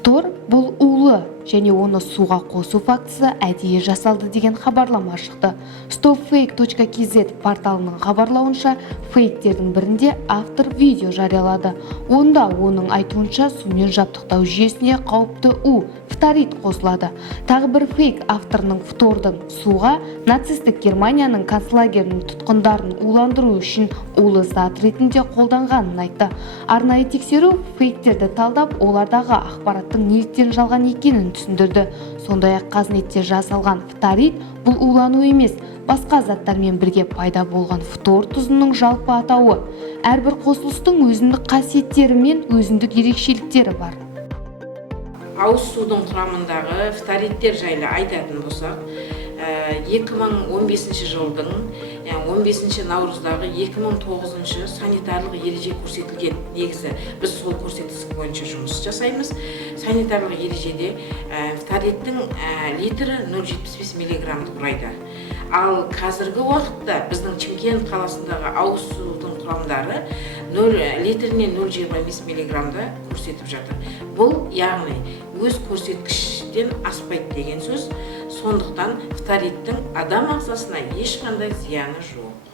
Фтор бұл улы және оны суға қосу фактісі әдейі жасалды деген хабарлама шықты. Stopfake.kz порталының хабарлауынша, фейктердің бірінде автор видео жариялады. Онда оның айтуынша сумен жабдықтау жүйесіне қауіпті фторид қосылады. Тағы бір фейк авторының фтордың суға нацистік Германияның концлагерінің тұтқындарын уландыру үшін улы зат ретінде қолданғанын айтты. Арнайы тексеру фейктерді талдап, олардағы ақпараттың неліктен жалған екенін түсіндірді. Сондай-ақ қазнетте жасалған фторид бұл улану емес, басқа заттармен бірге пайда болған фтор тұзының жалпы атауы. Әрбір қосылыстың өзіндік қасиеттері мен өзіндік ерекшеліктері бар. Ауыз судың құрамындағы фторидтер жайлы айтатын болсақ, 2015 жылдың 15 наурыздағы 2009 санитарлық ереже көрсетілген. Негізі біз сол көрсеткіш бойынша жұмыс жасаймыз. Санитарлық ережеде фторидтің литрі 0,75 миллиграммды құрайды. Ал қазіргі уақытта біздің Шымкент қаласындағы ауыз судың құрамдары литріне 0,25 миллиграммды көрсетіп жатыр. Бұл яғни өз көрсеткіштен аспайды деген сөз. Сондықтан фторидтің адам ағзасына ешқандай зияны жоқ.